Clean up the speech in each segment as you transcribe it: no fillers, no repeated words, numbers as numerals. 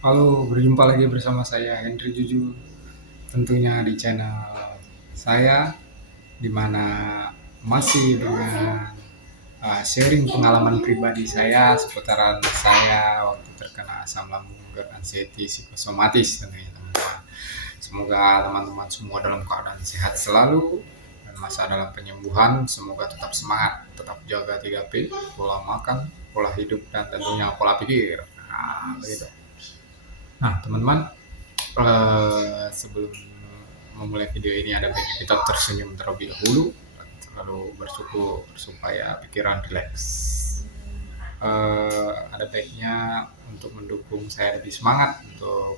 Halo, berjumpa lagi bersama saya Henry Juju, tentunya di channel saya, di mana masih dengan sharing pengalaman pribadi saya seputaran saya waktu terkena asam lambung, GERD, anxiety, psikosomatis tentunya teman-teman. Semoga teman-teman semua dalam keadaan sehat selalu dan masa dalam penyembuhan. Semoga tetap semangat, tetap jaga 3P, pola makan, pola hidup, dan tentunya pola pikir. Nah, begitu. Nah, teman-teman, sebelum memulai video ini ada baiknya kita tersenyum terlebih dahulu, lalu bersyukur supaya pikiran rileks. Ada baiknya untuk mendukung saya lebih semangat untuk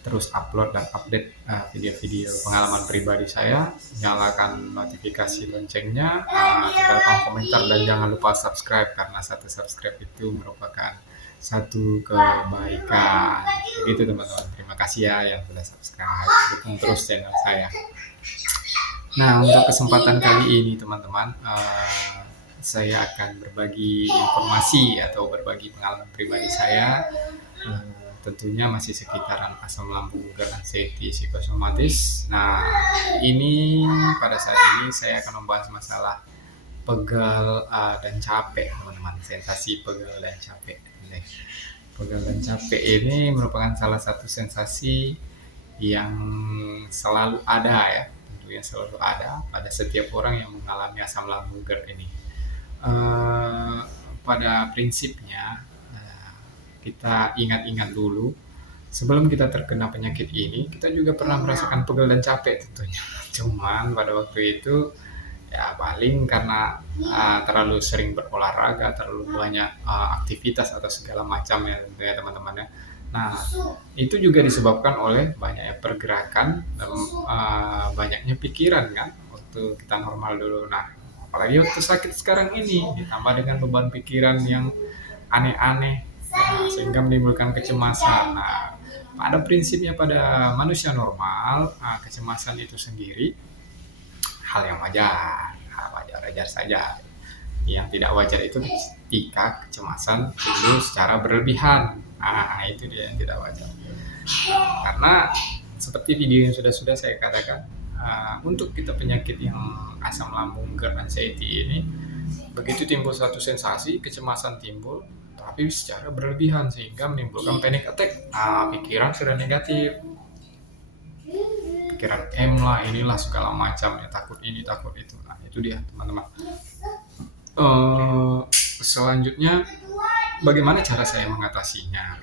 terus upload dan update video-video pengalaman pribadi saya. Nyalakan notifikasi loncengnya, tinggalkan komentar dan jangan lupa subscribe karena satu subscribe itu merupakan satu kebaikan. Begitu teman-teman. Terima kasih ya yang sudah subscribe. Dukung terus channel saya. Nah, untuk kesempatan kali ini teman-teman, saya akan berbagi informasi atau berbagi pengalaman pribadi saya. Tentunya masih sekitaran asam lambung, GERD, anxiety, psikosomatis. Nah, ini pada saat ini saya akan membahas masalah pegal dan capek, teman-teman. Sensasi pegal dan capek. Pegal dan capek ini merupakan salah satu sensasi yang selalu ada ya, tentunya selalu ada pada setiap orang yang mengalami asam lambung, GERD ini. Pada prinsipnya kita ingat-ingat dulu, sebelum kita terkena penyakit ini, kita juga pernah merasakan pegal dan capek tentunya. Cuman pada waktu itu ya paling karena terlalu sering berolahraga, terlalu banyak aktivitas atau segala macam ya tentunya teman-teman ya. Nah, itu juga disebabkan oleh banyaknya pergerakan dan banyaknya pikiran kan waktu kita normal dulu. Nah, apalagi waktu sakit sekarang ini ditambah dengan beban pikiran yang aneh-aneh, sehingga menimbulkan kecemasan. Nah, pada prinsipnya pada manusia normal, kecemasan itu sendiri hal yang wajar saja. Yang tidak wajar itu ketika kecemasan timbul secara berlebihan. Nah, itu dia yang tidak wajar. Karena seperti video yang sudah saya katakan, untuk kita penyakit yang asam lambung, GERD, anxiety ini, begitu timbul satu sensasi, kecemasan timbul, tapi secara berlebihan sehingga menimbulkan panic attack. Nah, pikiran sudah negatif, pikiran lah, inilah segala macam ya, takut ini takut itu. Nah, itu dia teman-teman. Selanjutnya, bagaimana cara saya mengatasinya?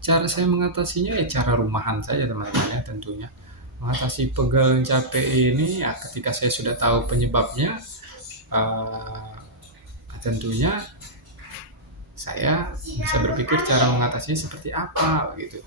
Cara saya mengatasinya ya cara rumahan saja teman-teman ya, tentunya. Mengatasi pegal dan capek ini ya ketika saya sudah tahu penyebabnya, tentunya saya bisa berpikir cara mengatasinya seperti apa gitu.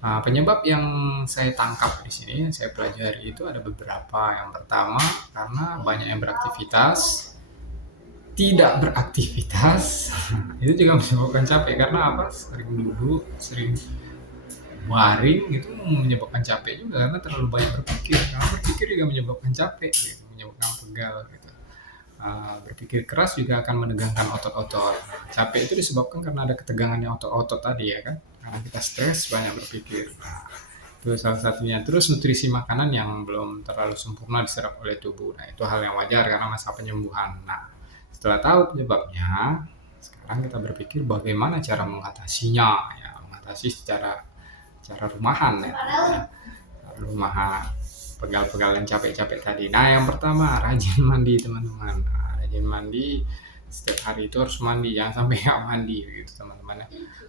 Nah, penyebab yang saya tangkap di sini, yang saya pelajari itu ada beberapa. Yang pertama, karena banyak yang beraktivitas, tidak beraktivitas itu juga menyebabkan capek. Karena apa? Sering duduk, sering baring itu menyebabkan capek juga karena terlalu banyak berpikir. Karena berpikir juga menyebabkan capek, gitu, menyebabkan pegal. Gitu. Berpikir keras juga akan menegangkan otot-otot. Capek itu disebabkan karena ada ketegangannya otot-otot tadi ya kan. Karena kita stres banyak berpikir. Nah, itu salah satunya. Terus nutrisi makanan yang belum terlalu sempurna diserap oleh tubuh. Nah, itu hal yang wajar karena masa penyembuhan. Nah, setelah tahu penyebabnya, sekarang kita berpikir bagaimana cara mengatasinya. Ya, mengatasi secara rumahan ya. Rumahan pegal-pegal dan capek-capek tadi. Nah, yang pertama rajin mandi teman-teman. Rajin mandi setiap hari itu harus mandi, jangan sampai nggak mandi gitu teman-teman ya.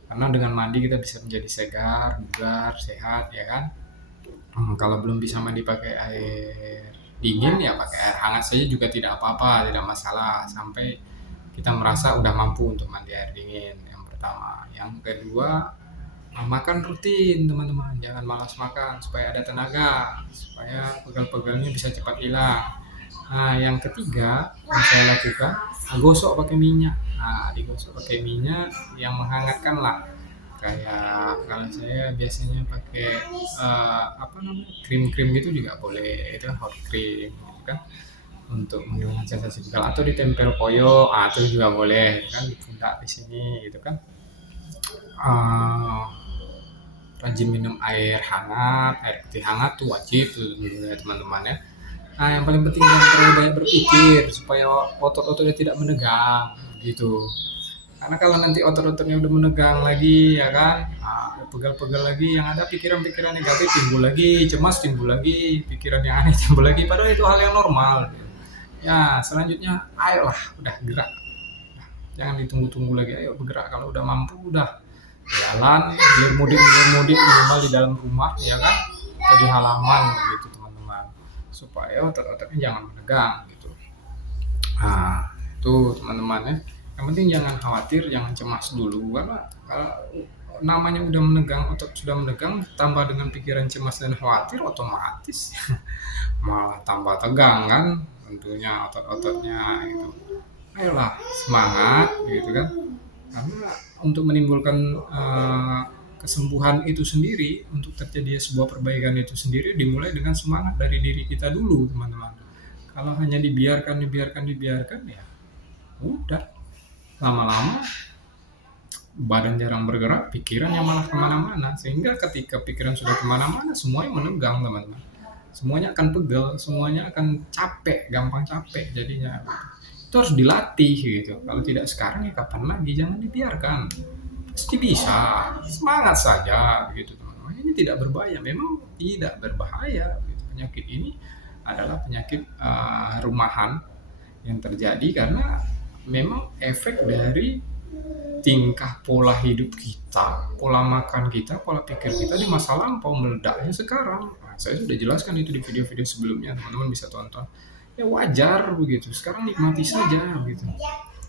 Karena dengan mandi kita bisa menjadi segar, bugar, sehat ya kan. Kalau belum bisa mandi pakai air dingin ya pakai air hangat saja juga tidak apa-apa, tidak masalah sampai kita merasa udah mampu untuk mandi air dingin. Yang pertama, yang kedua makan rutin teman-teman, jangan malas makan supaya ada tenaga, supaya pegal-pegalnya bisa cepat hilang. Nah, yang ketiga yang saya lakukan, gosok pakai minyak. Nah, digosok pakai minyak yang menghangatkan lah. Kayak kalau saya biasanya pakai krim-krim gitu juga boleh, itu hot cream gitu kan, untuk menghilangkan sensasi pegal, atau ditempel koyo, itu juga boleh kan di pundak di sini gitu kan. eee, rajin minum air hangat, air putih hangat tuh wajib tuh ya teman-teman ya. Nah, yang paling penting jangan terlalu banyak berpikir supaya otot-ototnya tidak menegang gitu. Karena kalau nanti otot-ototnya udah menegang lagi ya kan, pegal-pegal lagi, yang ada pikiran-pikiran negatif timbul lagi, cemas timbul lagi, pikiran yang aneh timbul lagi, padahal itu hal yang normal. Ya, selanjutnya ayolah udah gerak. Jangan ditunggu-tunggu lagi, ayo bergerak. Kalau udah mampu udah jalan, hilir mudik minimal di dalam rumah ya kan, atau di halaman gitu teman-teman. Supaya otot-ototnya jangan menegang gitu. Nah, itu teman-teman ya. Yang penting jangan khawatir, jangan cemas dulu karena kalau namanya udah menegang, otot sudah menegang, tambah dengan pikiran cemas dan khawatir, otomatis malah tambah tegang kan, tentunya otot-ototnya gitu. Ayolah semangat gitu kan, karena untuk menimbulkan kesembuhan itu sendiri, untuk terjadi sebuah perbaikan itu sendiri dimulai dengan semangat dari diri kita dulu teman-teman. Kalau hanya dibiarkan ya udah, lama-lama badan jarang bergerak, pikirannya malah kemana-mana, sehingga ketika pikiran sudah kemana-mana semuanya menegang teman-teman, semuanya akan pegel, semuanya akan capek, gampang capek jadinya. Itu harus dilatih gitu, kalau tidak sekarang ya kapan lagi, jangan dibiarkan, pasti bisa, semangat saja begitu teman-teman. Ini tidak berbahaya, memang tidak berbahaya gitu. Penyakit ini adalah penyakit rumahan yang terjadi karena memang efek dari tingkah pola hidup kita, pola makan kita, pola pikir kita di masa lampau, meledaknya sekarang. Nah, saya sudah jelaskan itu di video-video sebelumnya, teman-teman bisa tonton. Ya wajar begitu. Sekarang nikmati saja begitu.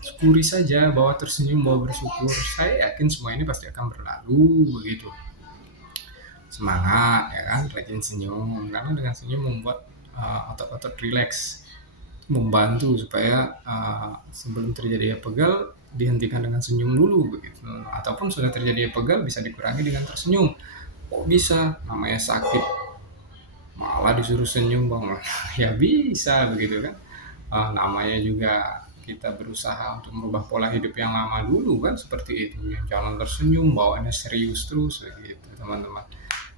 Syukuri saja, bahwa tersenyum, bahwa bersyukur. Saya yakin semua ini pasti akan berlalu begitu. Semangat ya kan, rajin senyum karena dengan senyum membuat otot-otot rileks, membantu supaya sebelum terjadi pegal dihentikan dengan senyum dulu begitu, ataupun sudah terjadi pegal bisa dikurangi dengan tersenyum. Kok bisa, namanya sakit malah disuruh senyum bang? Ya bisa begitu kan. Namanya juga kita berusaha untuk merubah pola hidup yang lama dulu kan, seperti itu, yang jangan tersenyum bawaannya serius terus begitu teman-teman.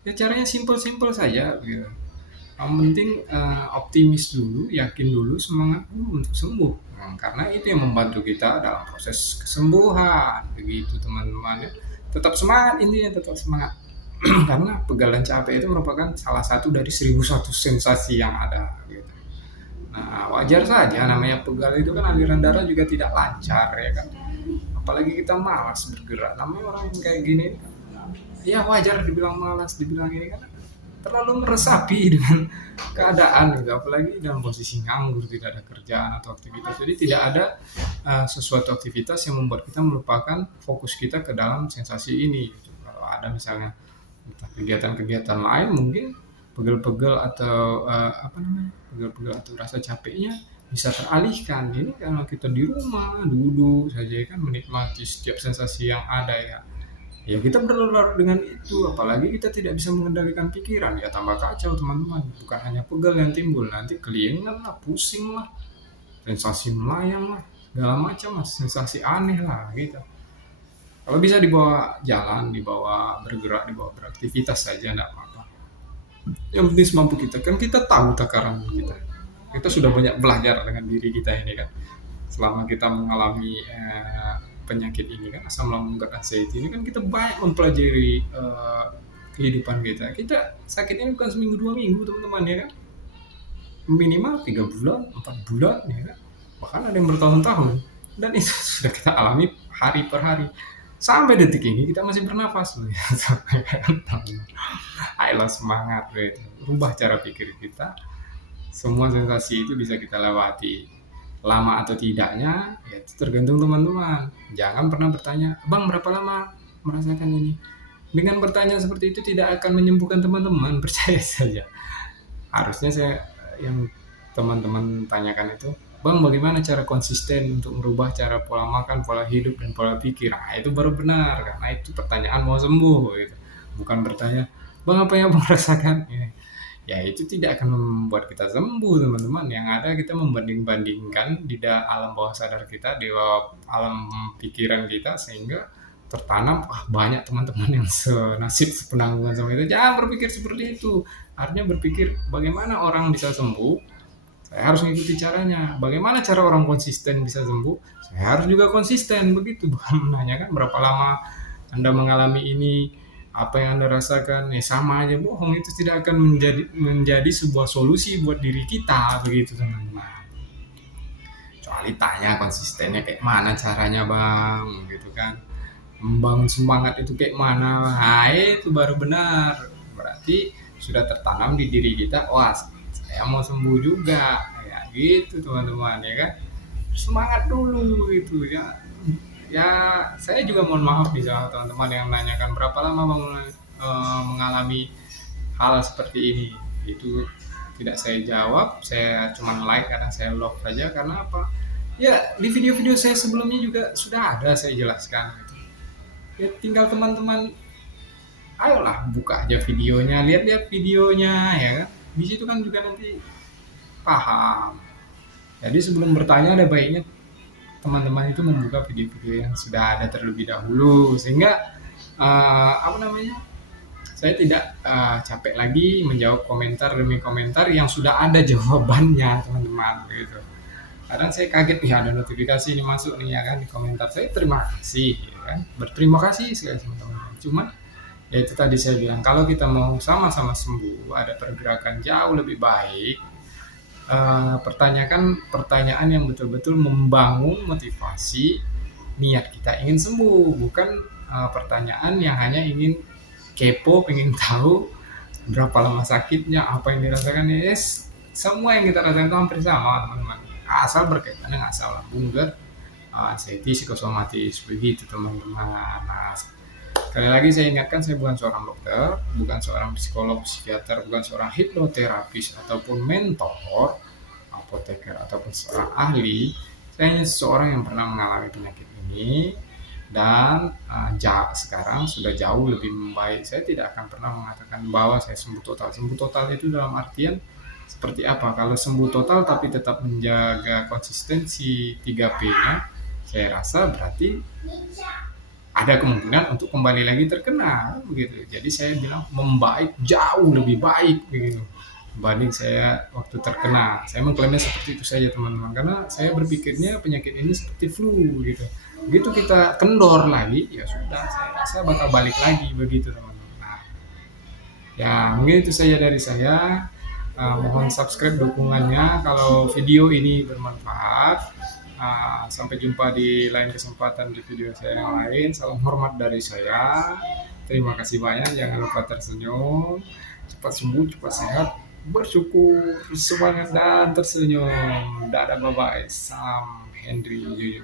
Ya caranya simpel-simpel saja begitu. Yang penting optimis dulu, yakin dulu, semangat dulu untuk sembuh. Karena itu yang membantu kita dalam proses kesembuhan. Begitu teman-teman ya. Tetap semangat, intinya tetap semangat. Karena pegal dan capek itu merupakan salah satu dari 1001 sensasi yang ada. Gitu. Nah wajar saja, namanya pegal itu kan aliran darah juga tidak lancar ya kan. Apalagi kita malas bergerak. Namanya orang yang kayak gini, ya wajar dibilang malas, dibilang ini kan terlalu meresapi dengan keadaan gitu, apalagi dalam posisi nganggur, tidak ada kerjaan atau aktivitas, jadi tidak ada sesuatu aktivitas yang membuat kita melupakan fokus kita ke dalam sensasi ini gitu. Kalau ada misalnya entah kegiatan-kegiatan lain, mungkin pegel-pegel atau pegel-pegel atau rasa capeknya bisa teralihkan. Ini kalau kita di rumah duduk saja kan, menikmati setiap sensasi yang ada ya kita berlarut dengan itu, apalagi kita tidak bisa mengendalikan pikiran, ya tambah kacau teman-teman. Bukan hanya pegal yang timbul, nanti kelingan lah, pusing lah, sensasi melayang lah, segala macam lah, sensasi aneh lah gitu. Kalau bisa dibawa jalan, dibawa bergerak, dibawa beraktivitas saja, enggak apa-apa. Yang penting semampu kita, kan kita tahu takaran kita sudah banyak belajar dengan diri kita ini kan, selama kita mengalami penyakit ini kan, asam lambung gerd anxiety ini kan, kita banyak mempelajari kehidupan kita. Kita sakit ini bukan seminggu 2 minggu teman-teman ya kan, minimal 3 bulan 4 bulan ya kan, bahkan ada yang bertahun-tahun, dan itu sudah kita alami hari per hari sampai detik ini kita masih bernafas. Ayolah semangat, rubah cara pikir kita, semua sensasi itu bisa kita lewati. Lama atau tidaknya ya itu tergantung teman-teman. Jangan pernah bertanya, bang berapa lama merasakan ini. Dengan bertanya seperti itu tidak akan menyembuhkan teman-teman, percaya saja. Harusnya yang teman-teman tanyakan itu, bang bagaimana cara konsisten untuk merubah cara pola makan, pola hidup, dan pola pikir. Nah itu baru benar, karena itu pertanyaan mau sembuh gitu. Bukan bertanya, bang apa yang bang rasakan. Ya itu tidak akan membuat kita sembuh teman-teman. Yang ada kita membanding-bandingkan di alam bawah sadar kita, di alam pikiran kita, sehingga tertanam, banyak teman-teman yang senasib sepenanggungan sama itu. Jangan berpikir seperti itu. Artinya berpikir bagaimana orang bisa sembuh, saya harus mengikuti caranya. Bagaimana cara orang konsisten bisa sembuh, saya harus juga konsisten begitu. Bukan menanyakan berapa lama Anda mengalami ini, apa yang Anda rasakan, sama aja bohong. Itu tidak akan menjadi sebuah solusi buat diri kita begitu teman-teman. Kecuali tanya konsistennya kayak mana caranya bang, gitu kan. Membangun semangat itu kayak mana, nah itu baru benar. Berarti sudah tertanam di diri kita, wah saya mau sembuh juga, ya gitu teman-teman ya kan. Semangat dulu itu ya. Ya saya juga mohon maaf nih sama teman-teman yang menanyakan berapa lama bang mengalami hal seperti ini. Itu tidak saya jawab, saya cuma like karena saya love saja. Karena apa? Ya di video-video saya sebelumnya juga sudah ada saya jelaskan gitu. Ya tinggal teman-teman ayolah buka aja videonya, lihat-lihat videonya ya kan. Di situ kan juga nanti paham. Jadi sebelum bertanya ada baiknya teman-teman itu membuka video-video yang sudah ada terlebih dahulu sehingga apa namanya? Saya tidak capek lagi menjawab komentar demi komentar yang sudah ada jawabannya teman-teman gitu. Kadang saya kaget nih ada notifikasi ini masuk nih ya kan di komentar, saya terima kasih ya kan, berterima kasih sekali sama teman-teman. Cuma ya itu tadi saya bilang, kalau kita mau sama-sama sembuh, ada pergerakan jauh lebih baik, pertanyakan pertanyaan yang betul-betul membangun motivasi niat kita ingin sembuh, bukan pertanyaan yang hanya ingin kepo, pengen tahu berapa lama sakitnya, apa yang dirasakan. Yes, semua yang kita rasakan itu hampir sama teman-teman, asal berkaitan dengan asal lambung, anxiety, psikosomatis begitu teman-teman. Nah, sekali lagi saya ingatkan, saya bukan seorang dokter, bukan seorang psikolog, psikiater, bukan seorang hipnoterapis ataupun mentor, apoteker ataupun seorang ahli. Saya hanya seseorang yang pernah mengalami penyakit ini dan sekarang sudah jauh lebih membaik. Saya tidak akan pernah mengatakan bahwa saya sembuh total. Sembuh total itu dalam artian seperti apa? Kalau sembuh total tapi tetap menjaga konsistensi 3P-nya, saya rasa berarti ada kemungkinan untuk kembali lagi terkena begitu. Jadi saya bilang membaik jauh lebih baik begitu dibanding saya waktu terkena. Saya mengklaimnya seperti itu saja teman-teman, karena saya berpikirnya penyakit ini seperti flu gitu. Begitu kita kendor lagi, ya sudah, saya rasa bakal balik lagi begitu teman-teman. Nah, ya mungkin itu saja dari saya. Mohon subscribe dukungannya kalau video ini bermanfaat. Sampai jumpa di lain kesempatan di video saya yang lain. Salam hormat dari saya. Terima kasih banyak. Jangan lupa tersenyum. Cepat sembuh, cepat sehat. Bersyukur, semangat dan tersenyum. Dadah, bye bye. Salam Henry.